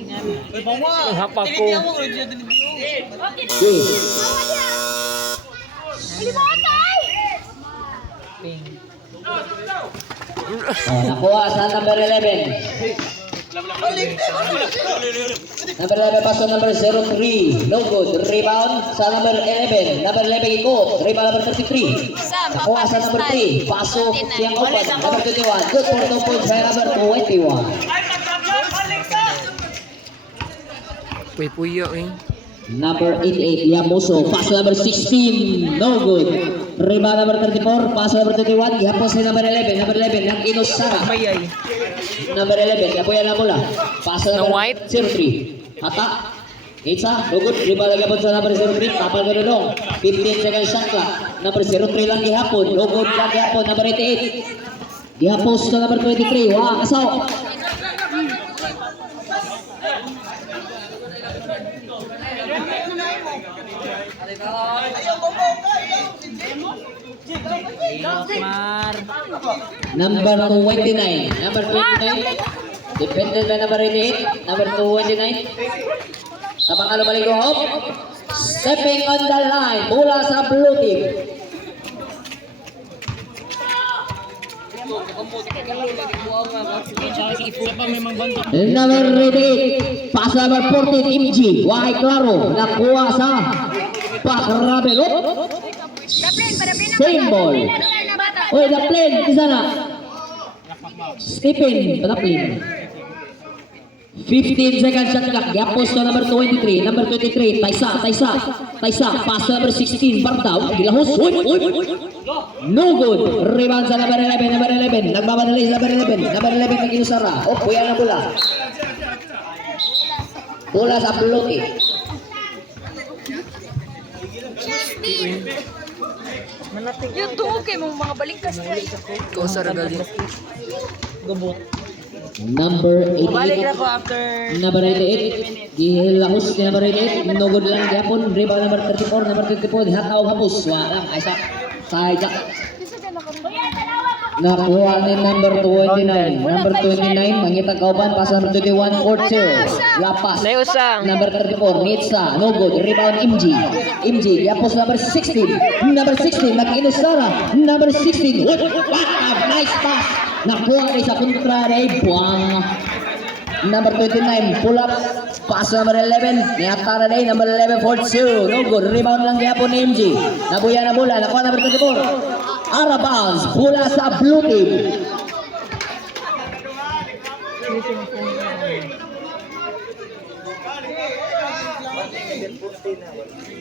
Ang hapa ko. Nakuha sa number 11. Number 11 paso number 03. No good. Rebound sa number 11. Number 11 ikot. Rebound number 33. Nakuha sa number 3. Paso siyang open. Number 21. Good for 2 points by number 21. Puy-puyo Number 88, Yamuso. Pass number 16. No good. Rebound number 34. Pass number 21. Yapos ni number 11. Number 11, ng Inos Sara. Mayay. Number 11, Yapuya na mula. Pass Na number white? 03. Hata. Itza. No good. Rebound lagi po sa number 03. Tapal ko dong. 15 seconds shot clock. Number 03 lang gihapon. No good lang gihapon. Number 88. Gihapos sa number 23. Wow, kasaw. Number 29. Number 29. Dependent by number 88. Number 29. Sa pangalo balik ko hop. Stepping on the line. Mula sa blue team. Number 88. Pass number 14. MG. Wahai Claro. Nakuha sa Pakrabe. Same ball. Oy, the plane. Isa na. Stephen. The plane. 15 seconds shot clock. Yapos to number 23. Number 23. Taisa. Pass number 16. Bardaw. Gilahos. No good. Rebound sa number 11. Number 11. Nagmamadali sa number 11. Number 11 ng Inusara. Oh, puya na bola. Bola sa blue team. Yung tuog kayo mong mga balikas na. Ikaw sa regali. Gabot. Number Balik 88. na ko after. Number 88. Gihilahos ni number 88. No good lang gyapon. Rebound number 34. Number 34. Dihataw hapos. Walang aysa. Sayja. Nakuha ni number 29. Number 29. Mangita kauban. Pas number 21. Court 2. Lapas. Leosang. Number 34. Nitsa. No good. Rebound MG. MG. Yapos number 16. Number 16. Nag-Inusara. Number 16. Wow! Nice pass. Nakuha rin sa kontra ni Buang. Number 29. Pull up. Pass number 11. Niyata na rin. Number 11. Court 2. No good. Rebound lang yapon ni MG. Nabuya na bola. Nakuha number 24. Out of bounds. Bola sa blue team.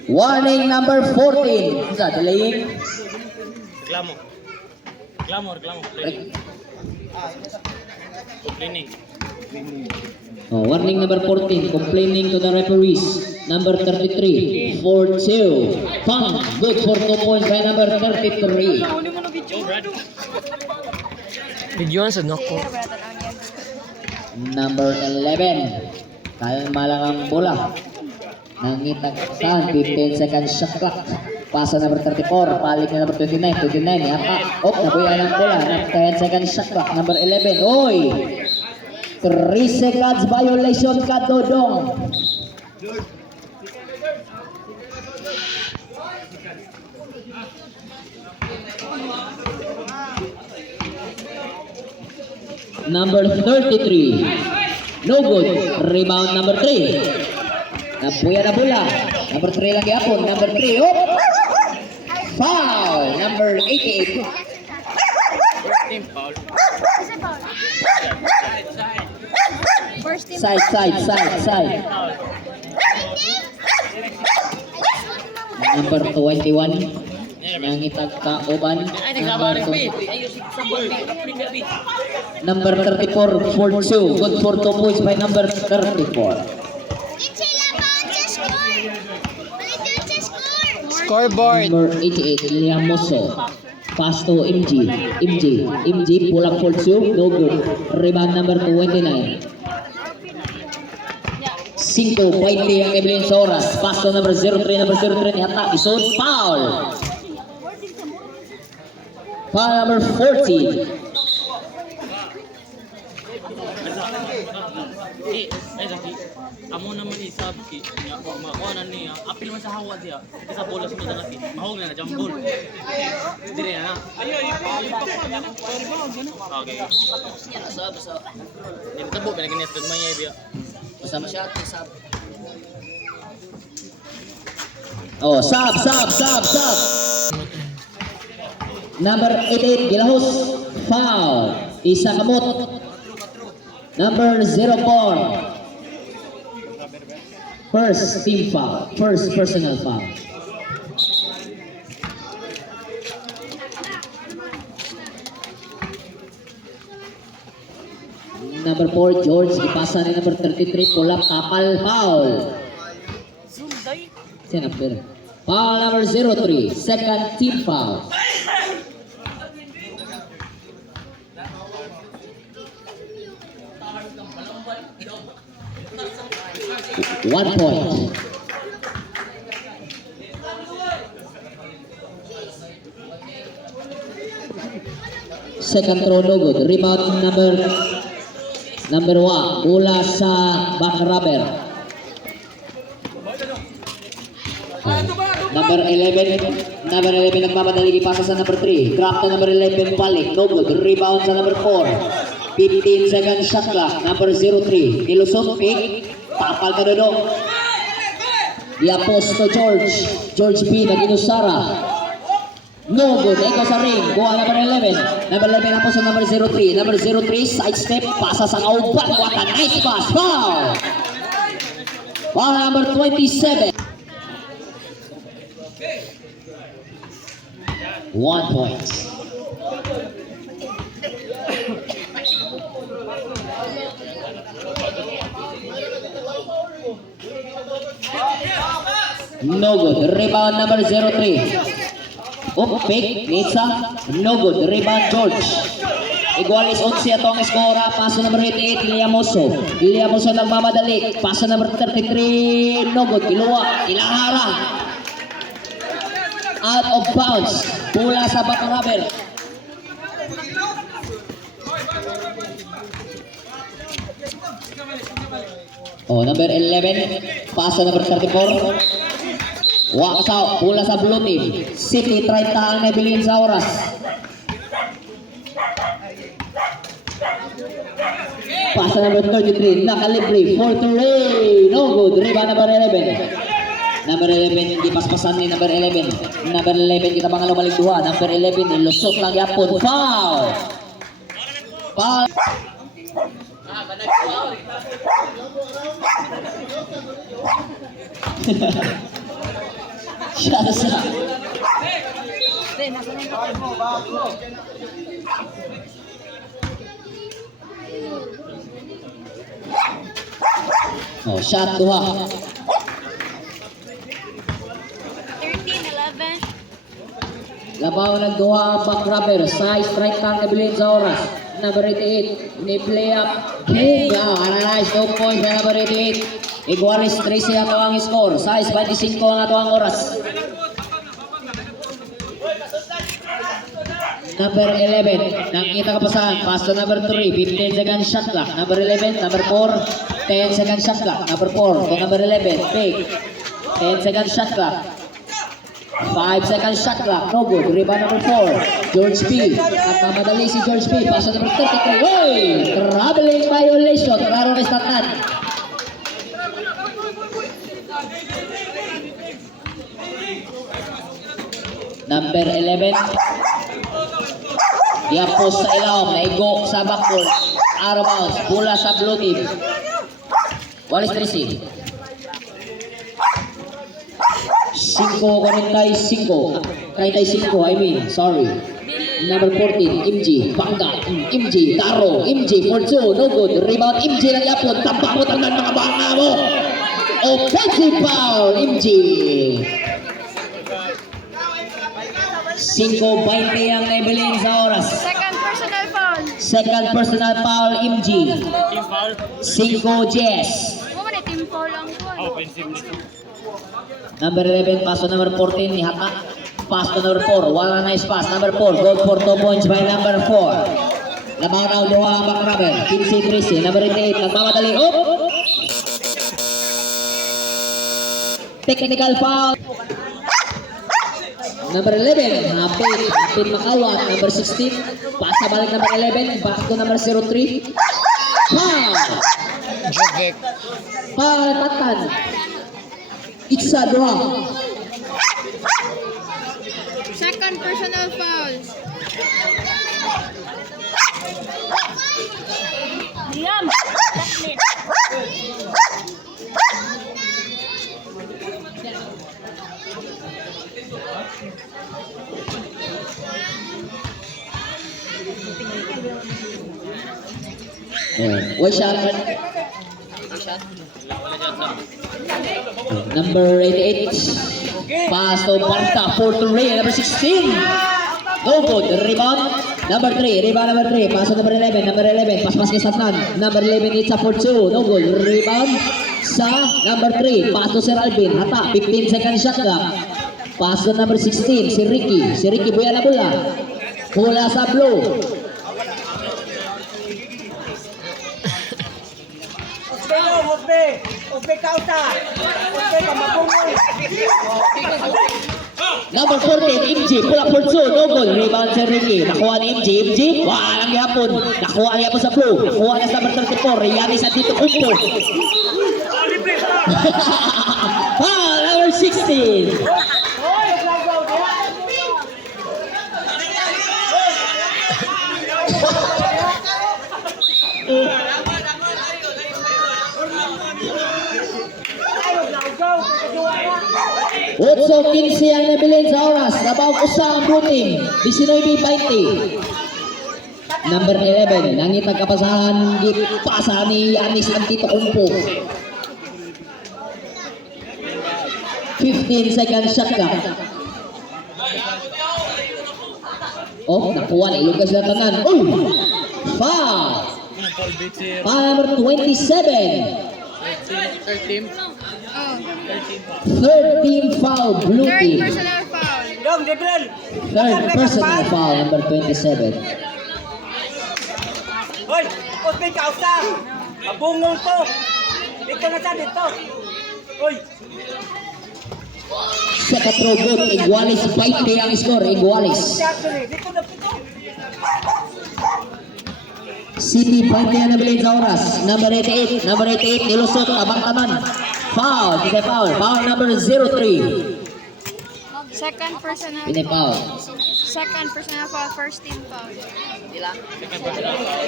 Warning number 14. Sa delaying. Reklamo. Complaining. Warning number 14. Complaining to the referees. Number 33. 4-2. Pang. Good for 2 points by number 33. Videoan sa nako. Number 11. Kalma lang ang bola. Nangitag saan. 15 seconds shot clock. Pasa number 34. Palik na number 29. 29. Yapa. Nabuya ng bola. 10 seconds shot clock. Number 11. Oy! 3 seconds violation ka, Dodong. Number 33. No good. Rebound number 3. Nabuya na bola. Number 3 lang yapon. Number 3. Oh! Foul. Number 88. Team foul. Side. Number 21. Nangitag ka uban. Number 34. 4-2. Good for 2 points by number 34. Scoreboard. Number 88. Liamoso. Pass to MG. Pulang 4-2. No good. Rebound number 29. 5.20 ang Evelyn Soras. Pass to number 03. Number 03 ni Hata. Isod. Foul. Foul number 40. Amo naman isab ki. Nya makuha na niya. Apil man sa hawa diya. Isa bolas mo na ki. Mahog na jambol. Dire na. Okay. Basa. Dito tabo pinaginis tag maya diya. Basa masyado, sab. Oh, sab. Number 88, Gilahos. Foul. Isa kamot. Number 04. First team foul. First personal foul. Number 4, George. Ipasa ni number 33. Pulap. Kapal. Foul. Sunday. Siya number. Foul number 03. Second team foul. One point. Second throw no good. Rebound number 1. Bola sa back rubber. Number 11 nagmamadali ipasa sa number 3. Drop na number 11 balik. No good. Rebound sa number 4. 15 seconds shot clock. Number 03. Nilusot pick. Tapal ka doon. Diapos to George. George B. Naginusara. No good. Ikaw sa ring. Buha number 11. Number 11 na po sa number 03. Number 03, side step. Pasa sa kauban. What a nice pass. Foul. Foul number 27. 1 point. No good. Rebound number 03. Pick, Nitsa, no good. Rebound George. Igualis 11 atong skora. Paso number 88, Liamoso. Liamoso nagmamadali. Paso number 33, no good. Kiluwa, Ilahara. Out of bounds. Pula sa back rubber. Oh, number 11. Paso number 34. Walks out, pula sa blue team. City, 30 ang nabilin sa oras. Pasa number 33, nakalibre. 4-3, no good. Rebound number 11. Number 11, hindi paspasan ni number 11. Number 11, kita mga lumalik duha. Number 11, ilusot lang yapon. Foul! Foul! Shasa. Oh, shot duha. 13-11. Labaw nagduha back rubber. Size strike tang nabilin sa oras. Number 88, ni play up. Boom! Analyze, no points na number 88. Igualis 13 ato ang score. Size 25 ang ato ang oras. Number 11, nakita ka pa saan? Pass to number 3, 15 seconds shot clock. Number 11, number 4, 10 seconds shot clock. Number 4, to number 11, big. 10 seconds shot clock. 5 seconds shot clock, no good. Rebound number 4, George P. At mamadali si George P. Pass to number 33, oy! Traveling violation, klaro na statan. Number 11, Diapos sa ilawom, naigo sa backboard. Out of bounds, bola sa blue team. Walis 13. 35, I mean, sorry. Number 14, MG, Bangga, MG, Taro, MG, for 2, no good. Rebound, MG lang yapon, tampak mo tanggan mga banga mo. Offensive foul, MG. 5-20 ang naibilin sa oras. Second personal foul. Second personal foul, MG. Team foul. 5 Jess. Mo man team foul ang foul. Offensive nito. Number 11, pass to number 14 ni Haka. Pass to number 4, wala nice pass. Number 4, goal for 2 points by number 4. Labaw na ulo ang back rubber. 15-13, number 88, nagmamadali. Oh! Technical foul. Number 11, Hapin Makawat. Number 16, pasa balik number 11, back to number 03. Foul! Jovek. Foul, Tatan. It's a draw. Second personal foul. Liam! One shot. Number 88. Pass to Barta for Torre. Number 16. No good. Rebound. Number 3. Rebound number 3. Pass to number 11. Number 11. Pas kay Satnan. Number 11 it's a for 2. No good. Rebound sa number 3. Pass to Sir Alvin. Hata. 15 second shot ka. Pass to number 16. Si Ricky. Si Ricky buya na bola. Bola sa blue. Number 14, MG, pull up for 2, no goal, rebound si Ricky, nakuha ni MG, walang yapon, nakuha niya po sa blue, nakuha niya sa number 34, Yanis Antetokounmpo. Number 16. Otso 15 ang nabilin sa oras. Nabawag usa ang blue team. 19-20. Number 11. Nangitag kapasahan. Gipasa ni Yanis Antetokounmpo. 15 second shot ka. Oh, nakuha na. Ilugas na tanan. Uy! Foul! Foul number 27. 13 foul, blue Third team. personal foul. Third personal foul, number 27. Hoy, open ka usap. Abungong to. Dito na siya dito. Hoy, Second throw good, Iguales 20 ang score, Iguales. dito na pito. City 20 ang nabilin sa oras. Number 88, nilusot, tabang taman. Foul, hindi foul. Foul number 03. Second personal Hindi foul. Second personal foul, first team foul.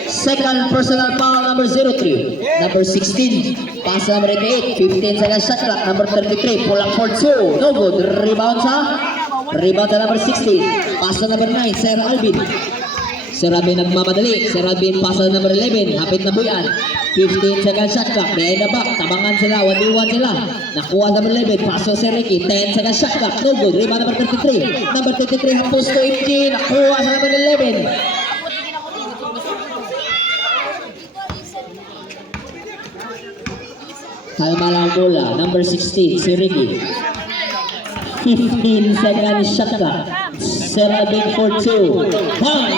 Second personal foul number 03. Number 16. Pass number 88. 15 second shot clock. Number 33. Pull up for 2. No good. Rebound sa number 16. Pass sa number 9. Sir Alvin. Sir Alvin nagmamadali. Sir Alvin pass sa number 11. Hapit na buyan. 15 second shot clock. Behind the back. Tabangan sila. 1v1 sila. Nakuha sa number 11. Pass sa Sir Ricky. 10 second shot clock. No good. Rebound number 33. Number 33. Hapos to MG. Nakuha sa number 11. Kalma lang bola. Number 16, si Ricky. 15 second shot clock. Sir Alvin for 2.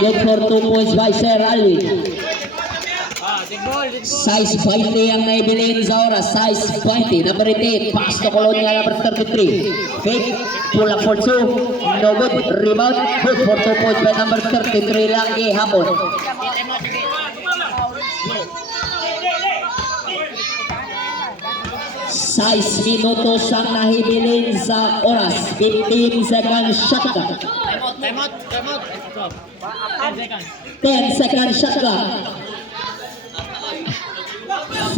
Good for 2 points by Sir Alvin. Size 20 ang naibilin sa oras. Size 20. Number 88. Pass to Colonia. Number 33. Fake. Pull up for 2. No good. Rebound. Good for 2 points by number 33 lang hapon. Size minutos ang nahibilin sa oras. 15 second shot clock. Time out. 10 second shot clock. 5.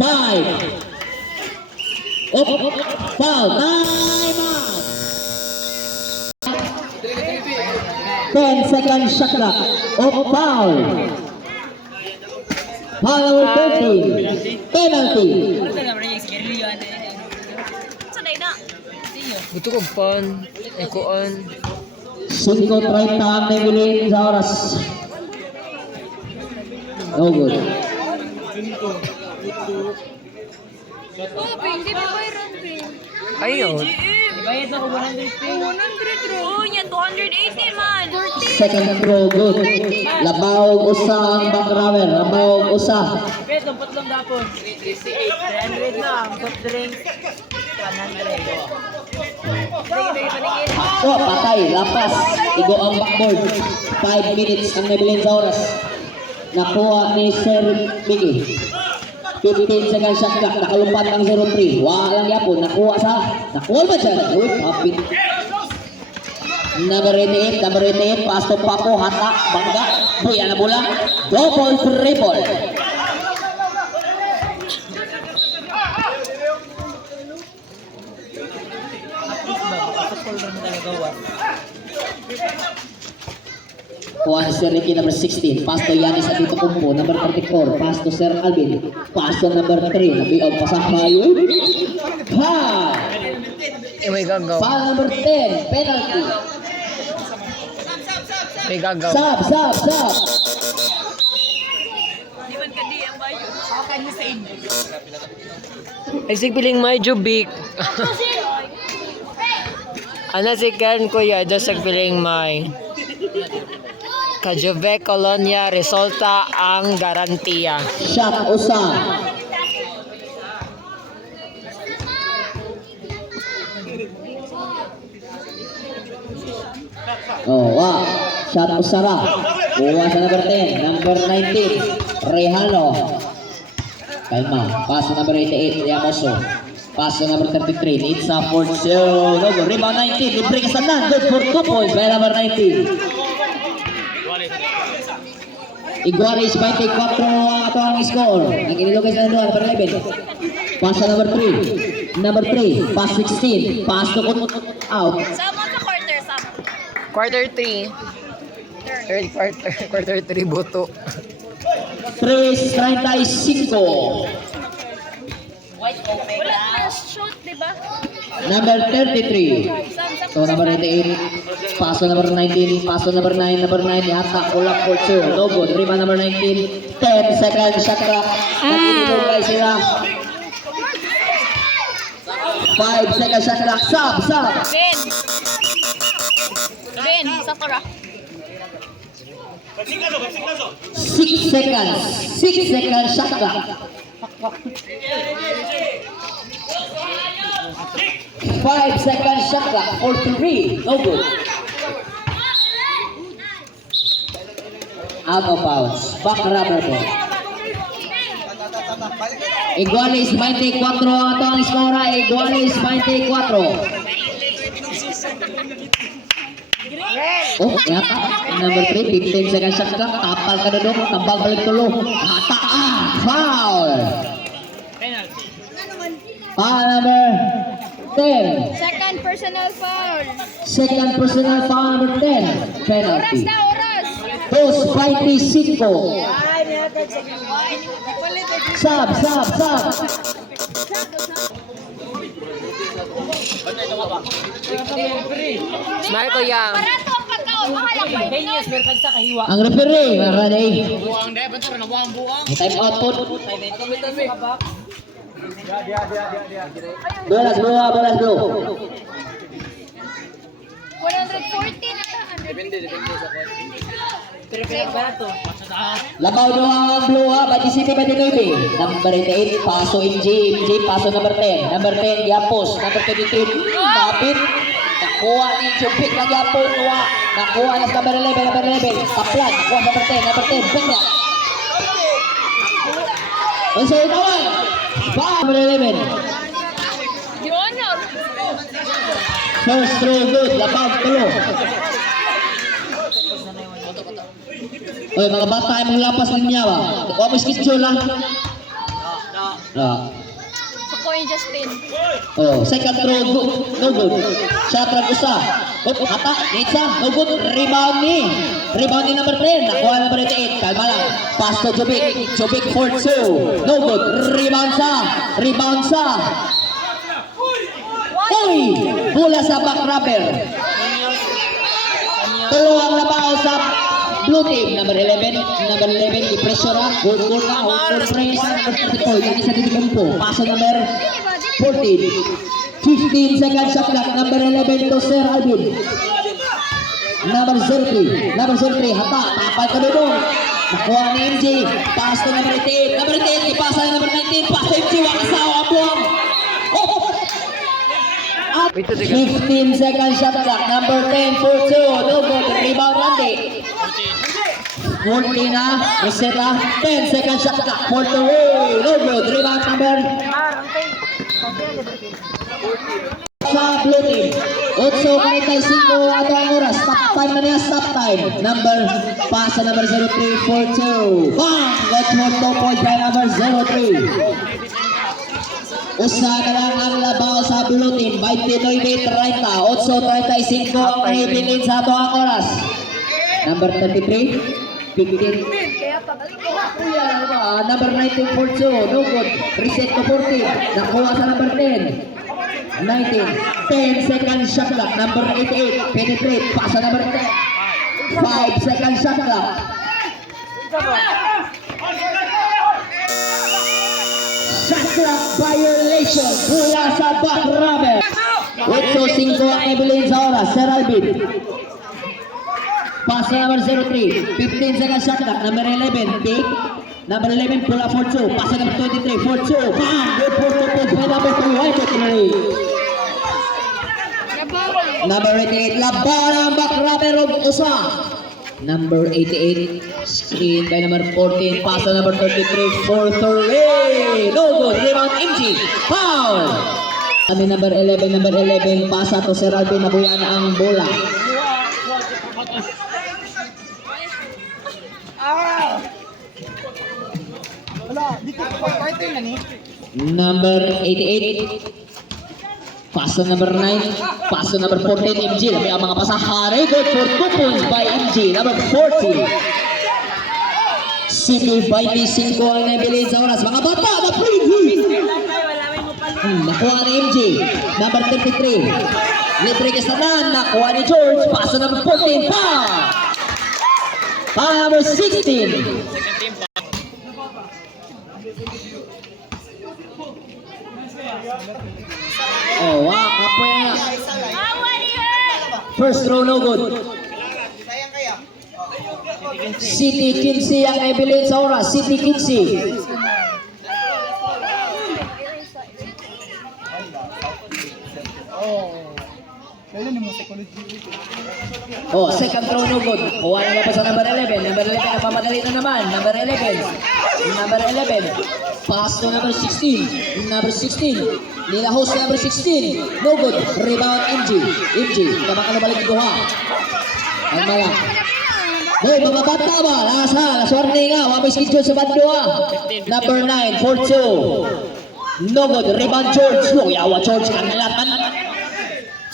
Foul. Time out. 10 second shot clock. Foul. Foul 13. Penalty. Buto ko pan. Ekoan. 5:30 ang naibilin sa oras. No good. Oh, hindi ba bayran, Pin? Ayun. Bayad ako 100 pin. 100 ro. Oh, yan, 218 man. 14. Second throw good. Labaw usa ang backrower. Labaw usa. Pet, dapat lang dapon. 368. 300 na. Soft drink. So, patay, lapas. Igo ang backboard. 5 minutes ang nabilin sa oras. Nakuha ni Sir Miggy. 15 seconds shot clock. Nakalumpat ang 0-3. Walang yapon. Nakuha ba dyan? Uy, kapit. Number 88, pass to Papo, hata, bangga, buya na bola, double triple. Kuha si Sir Ricky, number 16, pass to Yanis Antetokounmpo, number 34, pass to Sir Alvin, pass to number 3, nabiog pa sa kayo. Ha! May gagaw. Foul number 10, penalty. May gagaw. Sub. Ay, sigpiling may jubik. Ano si Ken, kuya? Diyos sigpiling may. Kajuvek Colonia, resulta ang garantiya. Shot usa. Oh, wow. Shot usara. Kuha sa number 10, number 19, Rehano. Kalma. Pass to number 88, Yamoso. Pass to number 33, Nitsa Fortune. No good. Rebound 19, libre ka sa nan. Good for 2 points by number 19. Iguaris 24 ang ato ang score. Ang inilugay sa number 11. Pass to number 3. Number 3, pass 16. Pass to out. Sama sa quarter, sama. Quarter 3. Third quarter. Quarter 3 boto. 3:35. Wala na shoot, di ba? Number 33. So number 88. Pass to number 19. Pass to number 9. Number 9. Yata. Kulak for 2. No good. Rebound number 19. 10 seconds. Shot clock. Nag-inilugay sila. 5 seconds. Shot clock. Sub. Ben, Sakura. 6 seconds. 6 seconds. Shot clock. 5 seconds. Shot clock. For 3. No good. Out of bounds. Back rubber ball. Igualis 24 ang atong skora. Igualis 24. Oh, yata. Number 3, 15 seconds shot clock. Tapal ka na doon. Tambal balik tulo. Hataan. Foul. Number 10. Second personal foul. Second personal foul number 10. Oras Penalty. na, oras. 2:25. Sub. Smile, kuya. Barato ang pagkaon. Mahal ang pagkaon. Ang referee, Maranay. Buang deh, bentar na buang. Time out po. Bolas blue. 140 na ka. Labaw do ang blue ha, 27-29. Number 88, paso MJ, paso number 10. Number 10, Yapos. Number 23, David. Nakuha ni Chupik ng Yapos. Nakuha na sa number 11. Taplan, nakuha number 10. Number 10, Bengla. Ang sa'yo tawag. Number 11. Yun, First throw good, lapag, tulo. Oy, mga bata ay mong lapas ng nyawa. Huwag mo schedule lang. sa coin Justin. Oh, second throw good, no good. Shot rag usa. Hata, Nitsa, no good. Rebound ni number 10. Nakuha number 88. Kalma lang. Pass to Jovic for 2. No good. Rebound sa. Uy! Bola sa back rubber. Tulo ang labaw sa blue team. Number 11, i-pressure ha. Good na. Good press. Number 34, yan isa Antetokounmpo. Paso number 14. 15 seconds shot clock. Number 11 to Sir Alvin. Number 03, hata. Tapal ka doon. Nakuha ni MJ. Pass to number 88. Number 88, ipasa na number 19. Pass to MJ. Wakasawa ang buwang. Wait, 2 seconds. 15 second shot clock. Number 10 for 2. No good. Rebound Randy. 14 na. Reset na. 10 second shot clock. For 3. No good. Rebound number sa blue team. 8:45 ato ang oras. Stop time na niya. Stop time. Pasa number 03 for 2. Bang! That's for 2 points by number 03. Usa na lang ang labaw sa blue team. 29-30. 8:35 ang ibilin sa ato ang oras. Number 33. 15. Number 19 for 2. No good. Reset to 14. Nakuha sa number 10. 19. 10 second shot clock. Number 88. Penetrate. Pasa number 10. 5 second shot clock. Shot clock violation. Mula sa back rubber. 8:05 ang ibilin sa oras. Sir Alvin. Pasa number 03. 15 second shot clock. Number 11. Pick. Number 11. Pull up for 2. Pasa number 23. For 2. Bang! Good for 2 points by number 2. White Victory. Number 88. Laban ang back rubber of Usa. Number 88. Screen by number 14. Pasa number 33. For 3. No good. Rebound MG. Foul. Kami number 11. Pasa to Sir Alvin. Nabuyan ang bola. Number 88. Pasa number 9. Pasa number 14. MG. Labi ang mga pasahari. Good for 2 points by MG. Number 40. City 25 ang nabilin sa oras. Mga bata, ma-preview. Nakuha ni MG. Number 33. Libre Castanan. Nakuha ni George. Pasa number 14. Pa number 16. Oh, wow. Apa yan? First throw, no good. City 15 ang nabilin sa oras. City 15. Oh, second throw no good. Kuha na pa sa number 11. Number 11 na pamadali na naman. Number 11. Number 11. Pass to number 16. Number 16. Nila host number 16. No good. Rebound MG. MG. Kabaka na balik duha. Ang mala. Hoy, mababata ba? Las warning nga. Wabay schedule sa bandua. Number 9. 4-2. No good. Rebound George. Yawa George. Kanilatan.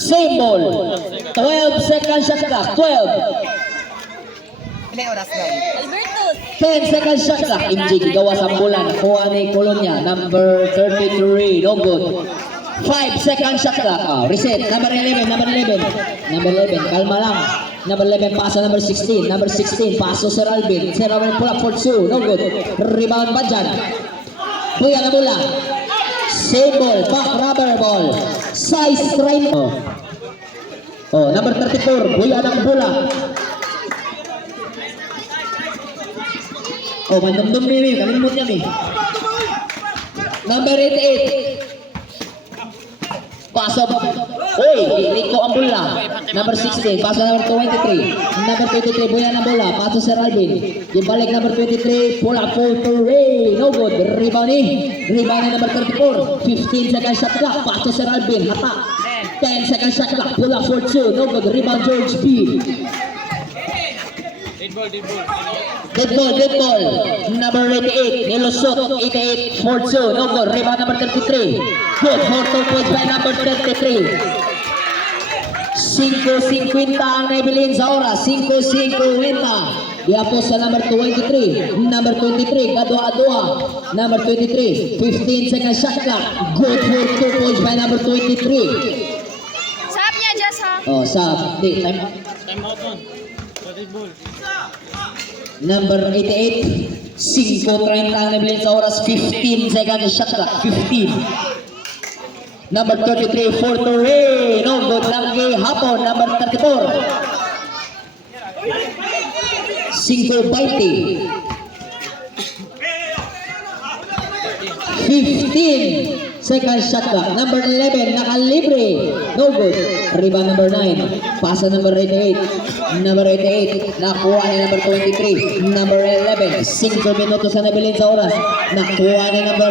Same ball. 12 second shot clock. 12. 10 second shot clock. MJ gigawa sa bulan. Kuha ni Colonia. Number 33. No good. 5 second shot clock. Reset. Number 11. Number 11. Number 11. Kalma lang. Number 11. Pasa number 16. Number 16. Paso Sir Alvin. Sir Alvin pull up for 2. No good. Rebound ba dyan? Buya na bola. Same ball. Back rubber ball. Size strike. Oh, number 34. Buya ng bola. Oh, mandamdam ni kalimut niya ni. Number 88. Paso. Oy, Rico ang bola. Number 16. Paso number 23. Number 23. Buya ng bola. Paso Sir Alvin. Yung balik number 23. Pull up for 3. No good. Rebound ni. Rebound ni number 34. 15 second shot clock. Paso Sir Alvin. Hata. 10 second shot clock. Pull up for 2. No good. Rebound George B. Dead ball. Number 88. Nilusot. 88 for 2. No good. Rebound number 33. Good for 2 points by number 33. 5.50 ang naibilin sa oras. 5.50. Diapos sa number 23. Number 23. Kadua-adua. Number 23. 15 second shot clock. Good for 2 points by number 23. Sab niya, Jess, ha? Oh, sab. Di, time out on. What ball? Number 88. 5.30 ang naibilin sa oras. 15 second shot clock. 15. Number 33 for Torre. No good lang kay Hapon. Number 34. 5.20. 15. Second shot clock. Number 11, nakalibre. No good. Rebound number 9. Pasa number 88. Number 88, nakuha ni number 23. Number 11, 5 minutos na nabilin sa oras. Nakuha ni number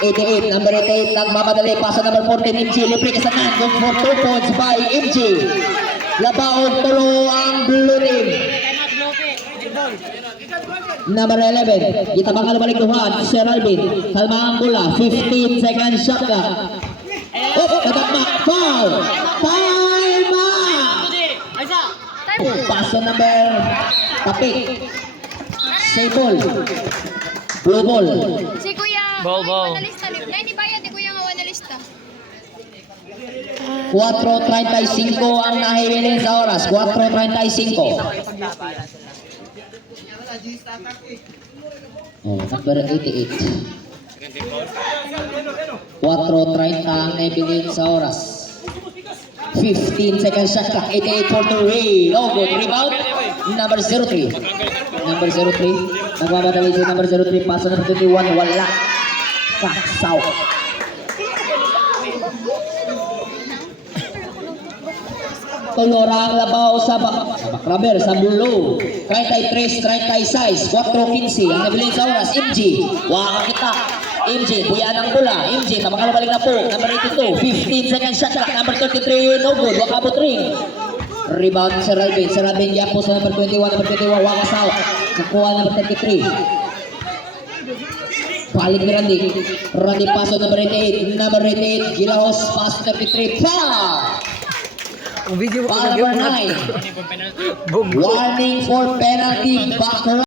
88. Number 88, nagmamadali. Pasa number 14, MG. Libre ka sa man. Good for 2 points by MG. Labaon, tulo ang blue team. Number 11, kita bakal balik duhan, Sir Alvin, kalma ang bola, 15 second shot ka. Kadakma, foul! Time out! Paso number, Tapik, say ball, blue ball. Si Kuya, Ball. analista ni. Nay, di bayad ni Kuya nga analista. 4.35 ang nahibilin sa oras, 4.35. Oh, number 88. 4.30 ang nahibilin sa oras. 15 seconds shot clock, 88 for the way. No good. Rebound, number 03. Number 03. Nagmamadali si number 03. Paso number 21. Wala. Kaksaw. Tulora ang labaw sa bakraber, sa bulo. 33, 36, 4.15. Ang nabilin sa oras, MG. Waka kita. MG, buyan ang bola. MG, nabakalabalik na po. Number 82, 15 second shot clock. Number 33, no good. Wakabot ring. Rebound sa Rabin. Sa Rabin, yapo sa number 21. Number 21, waka saw. Nakuha number 33. Balik ni Randy. Randy paso number 88. Number 88, Gilahos, pass 33. Foul! Ang video ko Foul number 9. Warning for penalty. Back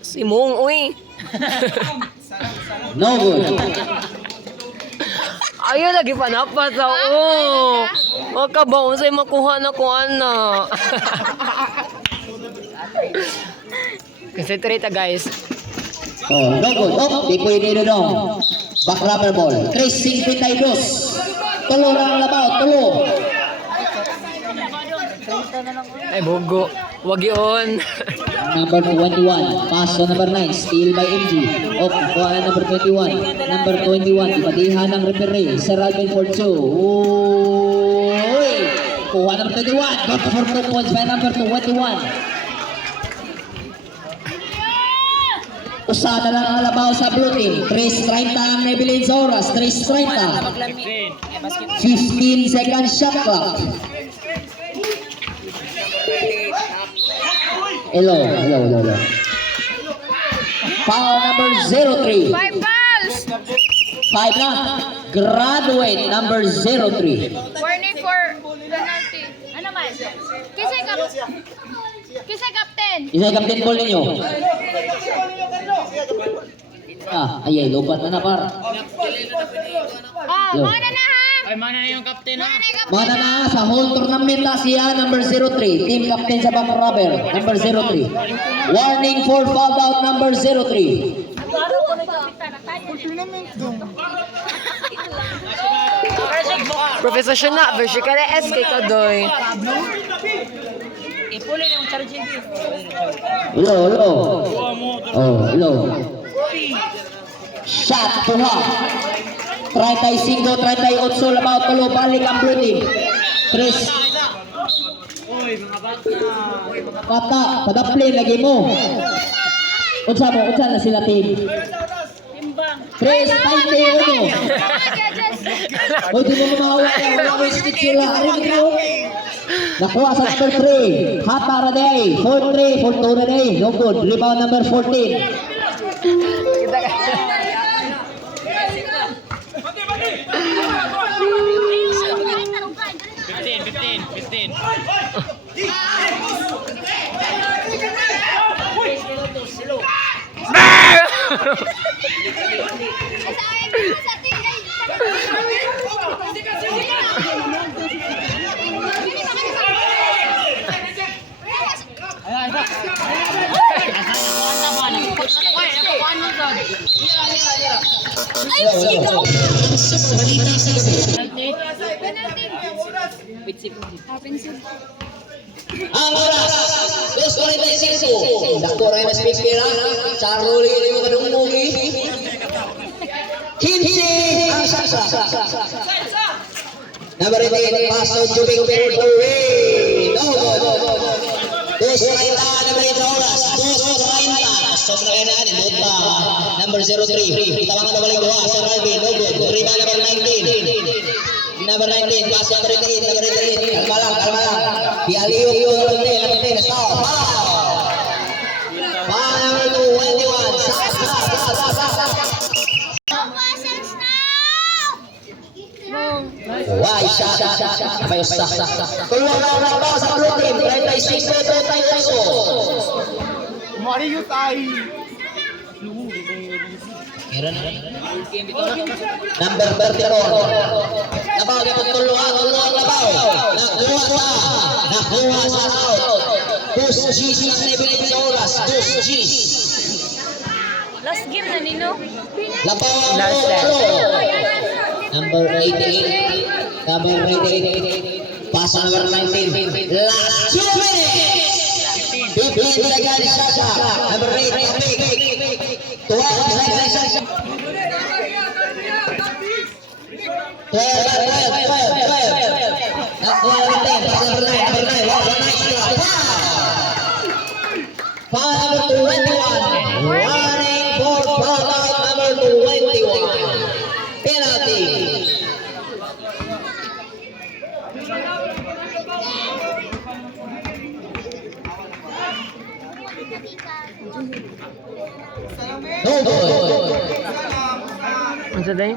Si Mong, uy. no good. Ayaw lagi panapat sa o. Makabaon sa'yo makuha na ko ana. Concentrate guys. Oh, no good. Oh, di pwede na dong. Back rubber ball. 3.52. Tulo lang labaw. Tulo. Ay bogo. Wag yun. Number 21. Paso number 9. Steal by MG. Oh, kuha na number 21. Number 21. Ibadihan ng referee. Sir Alvin for 2. Uy! Kuha number 21. Good for 2 points by number 21. Usa na lang ang labaw sa blue team. 3.30 ang nabilin sa oras. 3.30. 15 second shot clock. Hello. Foul number 03. 5 balls! 5 na. Graduate number 03. Warning for penalty. Ano man? Kisay captain. Isa yung captain ball ninyo. Ayay, lobat na par. Yo. Mana na ha? Ay, mana na yung captain ha. Mana na sa whole tournament na siya, number 03. Team captain sa back rubber, number 03. Warning for foul out, number 03. Professional version ka na SK ka doy. Hello. Oh, hello. Shot to half. 35-38 labaw tulo balik ang blue team. Chris. Kata, padaplay lagi mo. Unsa na sila team? Chris, 51. O di mo mahawa yan, wala ko skit sila. Nakuha sa number 3. Hata Raday, 4-3, 4-2 Raday. No good. Rebound number 14. Ang oras, 2:45. Dako rin na speaker ha. Charoli yung kadungmugi. 15 ang shot. Number 18, paso Jubik for the win. No good. Dos 30 na ba sa oras? Dos 30. Stop na kaya na. Inbot pa. Number 03. Tawangan na balik doha. Sir Alvin. No good. Rima number 19. Number 19. Pass number 38. Number 38. Kalma lang. Kalma lang. Dialiyok yung number 10. Stop. Foul number 21. Why shot? May usa. Keluar orang bawah sa blue team. 36 38. Mario tayo. Number 34. Labaw dia tuluan labaw. Nakuha sa out. Dos G's ang nabilit sa oras. Dos G's. Last game na nino. Labaw. Last set. Number 88. Number 88. Pass number 19. Last 2 minutes. 15 seconds. Sasha. Number 8. 12 seconds. 12. Nakuha natin. Pass number 9. Number 9. Wow, nice job. Foul number 21. Running for foul out number 21. Penalty. No good. Ano sa day?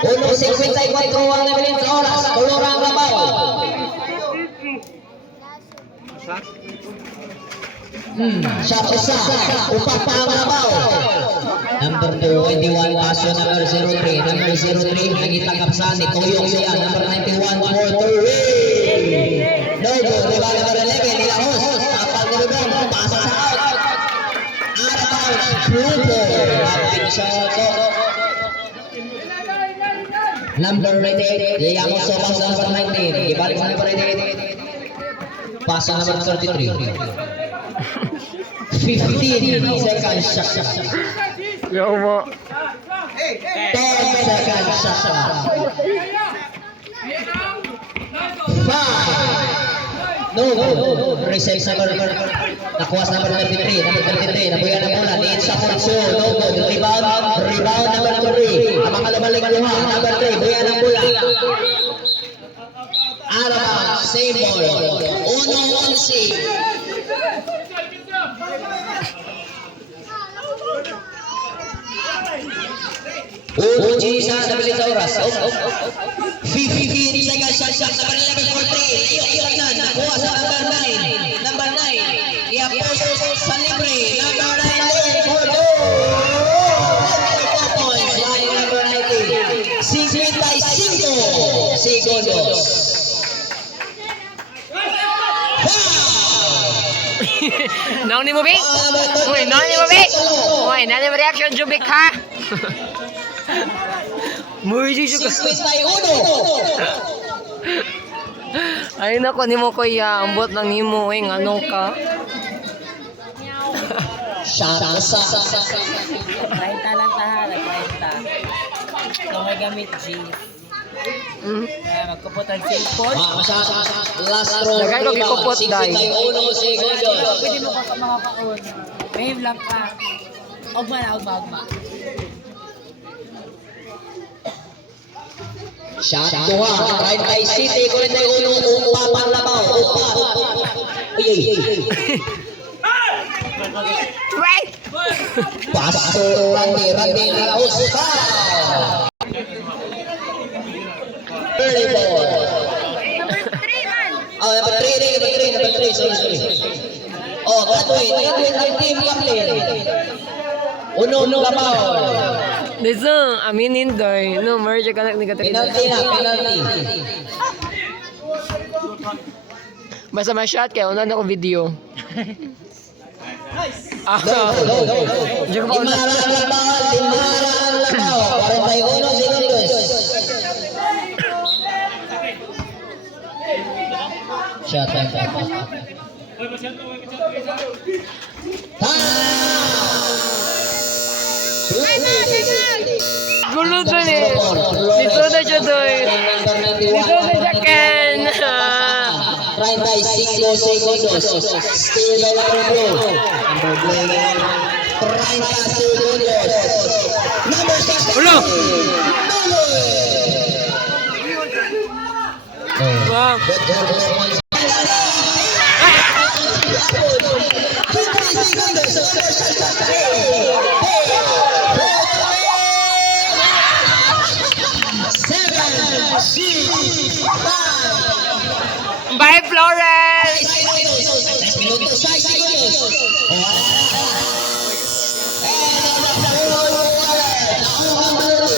1.54 ang nabilin sa oras. Kulura ang labaw. Shot isa. Upat pa ang labaw. Number 21, paso number 03. Number 03, nagitangkap sa ni Toyong siya. Number 91, for the win. No good. Diba number 11, nila host. Apal ni Rubén. Pasa sa out. Out of bounds. Pluto. Rapid shot. Number 88, Yayamos Sopas number 19. Ibalik sa number 88. Pasa number 33. 15 seconds shot. Yo mo. 10 seconds shot. 5. No good. Reset number. Nakuha sa number 33. Number 33. Nabuya na bola. Need sa Fonso. No good. Rebound. Rebound number 3. Ang mga lumalik luha. Number 3. Buya na bola. Out of bounds. Same ball. 1-1 Uji sa nabilit sa oras. 15 seconds shot number 11 for 3. Iyok na. Nakuha sa number 9. Number 9. I-apos sa libre. Number 9 for 2. 4 points. Line number 19. 55 segundos. Naon ni mo, Bik? Uy, naon ni mo, Bik? Uy, naon ni mo reaction, Jubik, ha? Muy sisyo ka. 61. Ay, nako, ni mo, kuya. Ambot lang ni mo, eh. Anong ka? Shot sa. Pahinta lang tahan. Pahinta. Kung may gamit G. Kaya magkupot ang cellphone. Last throw. Lagay ko gikupot, day. 61 segundos. Pwede mo ka makakaon. Behave lang ka. Ugma na, ugma. Shot tuwa. Right by City. Kulit na yung upa labaw. Upa. Uy. Right! Paso. Randy. Oscar. Early ball. Oh, number 3. Sorry. Oh, Gatwin ang team captain. Uno labaw. Dito, aminin doy. No, merge ka na ni Katrina. Penalty. Basta ma-shot kayo, una na ko video. Ah, Diyan ko pa una. Limara ang labaw. 41 segundos. Shot time. Kulot na ni. Dito na siya doy. Number 91. Dito na siya Ken. 35 segundos. Still by number blue. Number blue. 30 segundos. Number 6. Ulo! Wow. Bye, Flores! 6 minutos, 6 segundos.